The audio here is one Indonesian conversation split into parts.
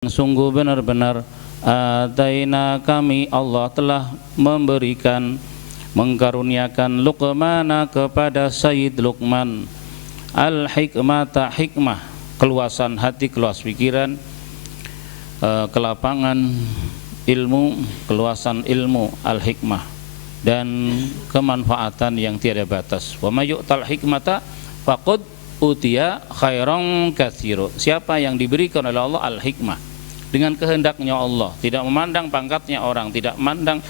Sungguh benar-benar ataina kami Allah telah memberikan mengkaruniakan Luqmana kepada Sayyid Luqman al-hikmata hikmah, keluasan hati, keluas pikiran, kelapangan ilmu, keluasan ilmu, al-hikmah, dan kemanfaatan yang tiada batas. Wa may yu'tal hikmata faqad utiya khairan katsira. Siapa yang diberikan oleh Allah al-hikmah dengan kehendaknya Allah, tidak memandang pangkatnya orang, tidak memandang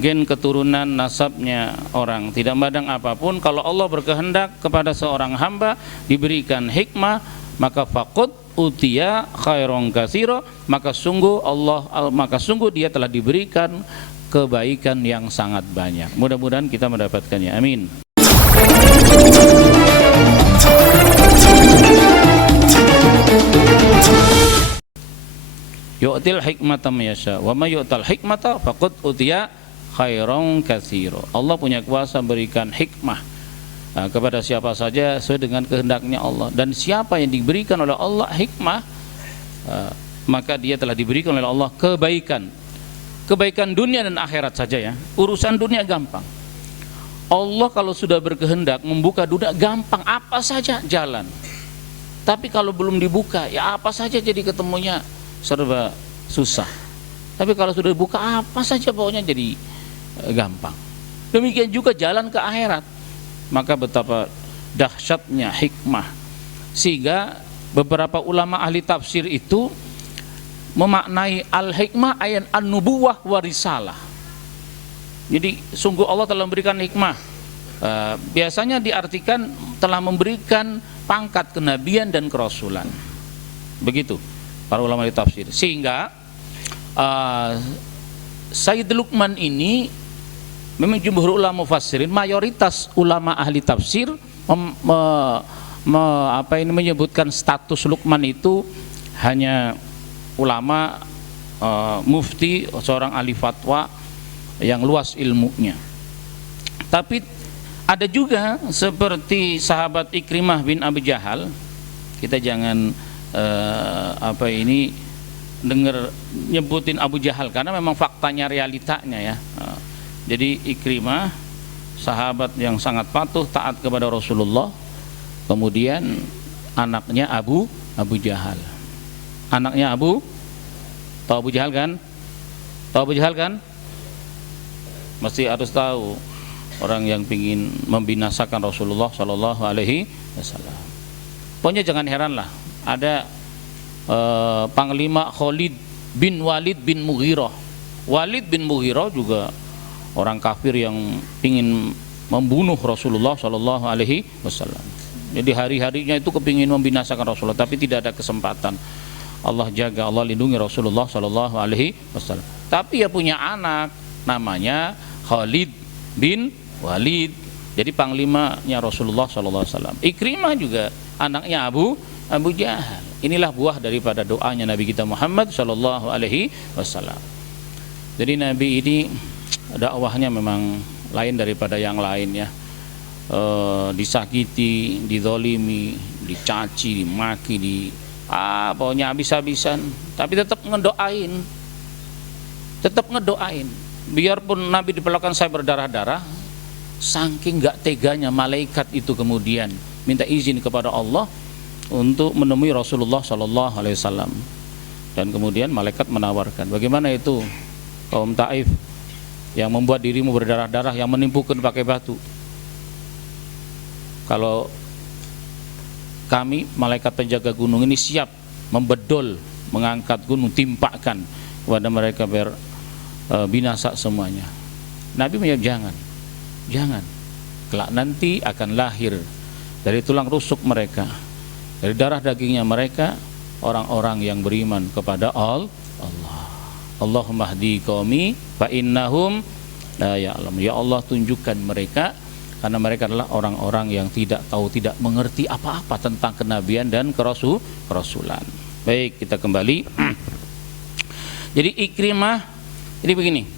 gen keturunan nasabnya orang, tidak memandang apapun. Kalau Allah berkehendak kepada seorang hamba diberikan hikmah, maka faqad utiya khairan katsira, maka sungguh dia telah diberikan kebaikan yang sangat banyak. Mudah-mudahan kita mendapatkannya. Amin. Yu'til hikmata may yasha wa may yu'tal hikmata faqad utiya khairan katsira. Allah punya kuasa berikan hikmah kepada siapa saja sesuai dengan kehendaknya Allah, dan siapa yang diberikan oleh Allah hikmah maka dia telah diberikan oleh Allah kebaikan dunia dan akhirat saja ya. Urusan dunia gampang. Allah kalau sudah berkehendak membuka dunia gampang, apa saja jalan. Tapi kalau belum dibuka ya apa saja jadi ketemunya serba susah. Tapi kalau sudah dibuka apa saja pokoknya jadi gampang. Demikian juga jalan ke akhirat. Maka betapa dahsyatnya hikmah, sehingga beberapa ulama ahli tafsir itu memaknai al-hikmah ayat an-nubuwah wa risalah. Jadi sungguh Allah telah memberikan hikmah, biasanya diartikan telah memberikan pangkat kenabian dan kerasulan. Begitu para ulama di tafsir. Sehingga Sayyid Luqman ini memang jumhur ulama mufassirin, mayoritas ulama ahli tafsir menyebutkan status Luqman itu hanya ulama mufti, seorang ahli fatwa yang luas ilmunya. Tapi ada juga seperti sahabat Ikrimah bin Abi Jahal. Kita jangan dengar nyebutin Abu Jahal karena memang faktanya, realitanya ya. Jadi Ikrimah sahabat yang sangat patuh taat kepada Rasulullah, kemudian anaknya Abu Jahal. Anaknya tahu Abu Jahal kan? Tahu Abu Jahal kan? Mesti harus tahu, orang yang ingin membinasakan Rasulullah Shallallahu Alaihi Wasallam. Pokoknya jangan heran lah, ada Panglima Khalid bin Walid bin Mughirah. Walid bin Mughirah juga orang kafir yang ingin membunuh Rasulullah Shallallahu Alaihi Wasallam. Jadi hari-harinya itu kepingin membinasakan Rasulullah, tapi tidak ada kesempatan. Allah jaga, Allah lindungi Rasulullah Shallallahu Alaihi Wasallam. Tapi ya punya anak namanya Khalid bin Walid. Jadi panglimanya Rasulullah Shallallahu Alaihi Wasallam. Ikrimah juga anaknya Abu Jahal. Inilah buah daripada doanya Nabi kita Muhammad Shallallahu Alaihi Wasallam. Jadi Nabi ini dakwahnya memang lain daripada yang lain ya. Disakiti, dizolimi, dicaci, dimaki, pokoknya habis-habisan. Tapi tetap ngedoain. Biarpun Nabi diperlakukan saya berdarah-darah, saking gak teganya malaikat itu kemudian minta izin kepada Allah untuk menemui Rasulullah Sallallahu Alaihi Wasallam, dan kemudian malaikat menawarkan, bagaimana itu kaum Taif yang membuat dirimu berdarah-darah, yang menimpukan pakai batu? Kalau kami malaikat penjaga gunung ini siap membedol, mengangkat gunung, timpakan kepada mereka binasa semuanya. Nabi menjawab, jangan, kelak nanti akan lahir dari tulang rusuk mereka, dari darah dagingnya mereka, orang-orang yang beriman kepada Allah. Allahumma hdi qaumi fa innahum la ya'lamun. Ya Allah, tunjukkan mereka, karena mereka adalah orang-orang yang tidak tahu, tidak mengerti apa-apa tentang kenabian dan kerasulan. Baik, kita kembali. Jadi Ikrimah, jadi begini,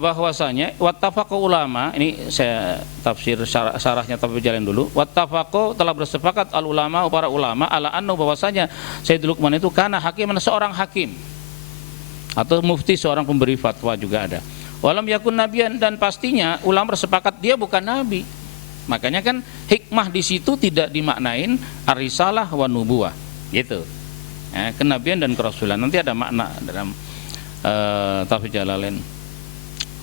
bahwasanya wattafaqu ulama, ini saya tafsir syarahnya tapi jalan dulu. Wattafaqu, telah bersepakat al ulama, para ulama, ala annu, bahwasanya Sayyid Luqman itu kana hakiman, seorang hakim atau mufti, seorang pemberi fatwa juga ada. Walam yakun nabiyan, dan pastinya ulama bersepakat dia bukan nabi. Makanya kan hikmah di situ tidak dimaknain ar-risalah wa nubuwah gitu. Kenabian dan kerasulan nanti ada makna dalam tafsir Jalalain.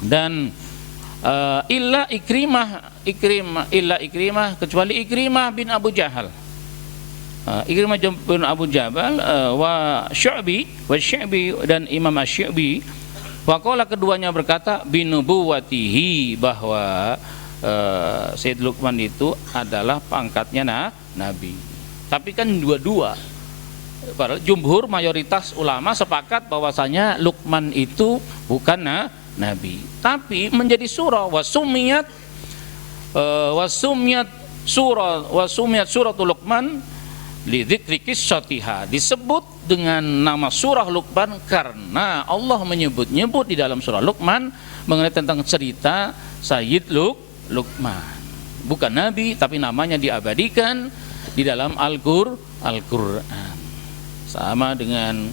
Dan illa Ikrimah kecuali Ikrimah bin Abu Jahal, Ikrimah bin Abu Jabal, wa Syu'bi dan Imam Asy-Syu'bi, waqala, keduanya berkata binubuwatihi, bahwa Sayyid Luqman itu adalah pangkatnya nabi. Tapi kan dua-dua, jumhur mayoritas ulama sepakat bahwasanya Luqman itu bukan nabi, tapi menjadi surah. Wasumiyat suratul Luqman li dzikri qissatiha, disebut dengan nama surah Luqman karena Allah menyebut-nyebut di dalam surah Luqman mengenai tentang cerita Sayyid Luqman. Bukan nabi, tapi namanya diabadikan di dalam Al-Qur'an. Sama dengan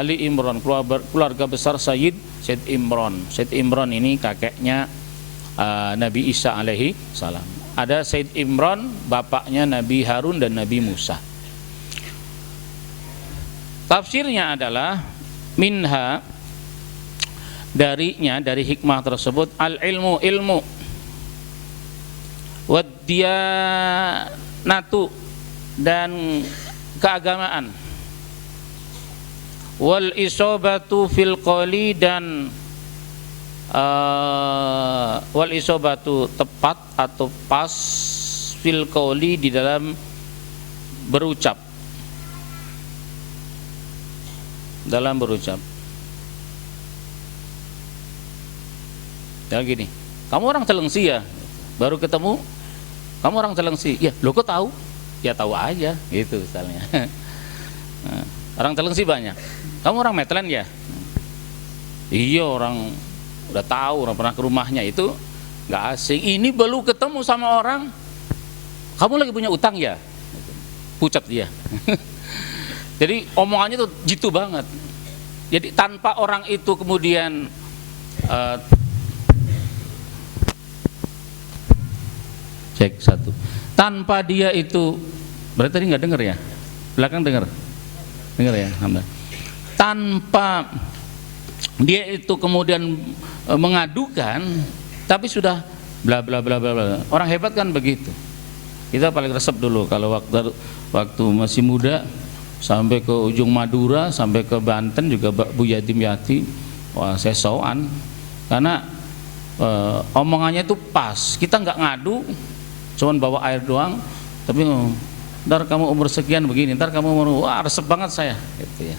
Ali Imran, keluarga besar Sayyid Imran. Sayyid Imran ini kakeknya Nabi Isa alaihi salam. Ada Sayyid Imran, bapaknya Nabi Harun dan Nabi Musa. Tafsirnya adalah minha, dari hikmah tersebut, al-ilmu, ilmu, wad-diyanatu, dan keagamaan, wal isobatu fil qoli, dan wal isobatu, tepat atau pas, fil qoli, di dalam berucap, Ya gini, kamu orang Celengsi ya, baru ketemu, kamu orang Celengsi, ya lo kok tahu? Ya tahu aja, gitu misalnya. Nah, orang Celengsi banyak, kamu orang Metelan ya? Iya, orang udah tahu, orang pernah ke rumahnya, itu nggak asing. Ini baru ketemu sama orang, kamu lagi punya utang ya? Pucat dia. Jadi omongannya tuh gitu banget. Jadi tanpa orang itu kemudian cek satu, tanpa dia itu, berarti tadi nggak dengar ya? Belakang dengar ya, alhamdulillah. Tanpa dia itu kemudian mengadukan, tapi sudah bla bla bla bla bla. Orang hebat kan begitu. Kita paling resep dulu kalau waktu masih muda, sampai ke ujung Madura, sampai ke Banten juga Bu Yatim Yati, wah saya sowan, karena omongannya itu pas. Kita nggak ngadu, cuman bawa air doang, tapi ntar kamu umur sekian begini, ntar kamu umur, wah resep banget saya, gitu ya.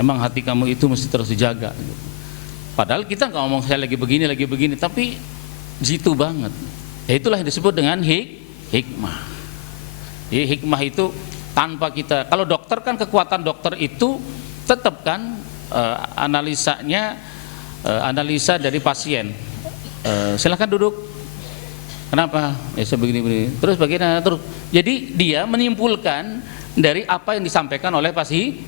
Emang hati kamu itu mesti terus dijaga, gitu. Padahal kita nggak ngomong saya lagi begini, tapi jitu banget. Ya itulah yang disebut dengan hikmah. Jadi hikmah itu tanpa kita, kalau dokter kan kekuatan dokter itu tetap kan analisanya, analisa dari pasien. Silahkan duduk. Kenapa? Ya begini. Terus bagaimana? Terus. Jadi dia menyimpulkan dari apa yang disampaikan oleh pasien.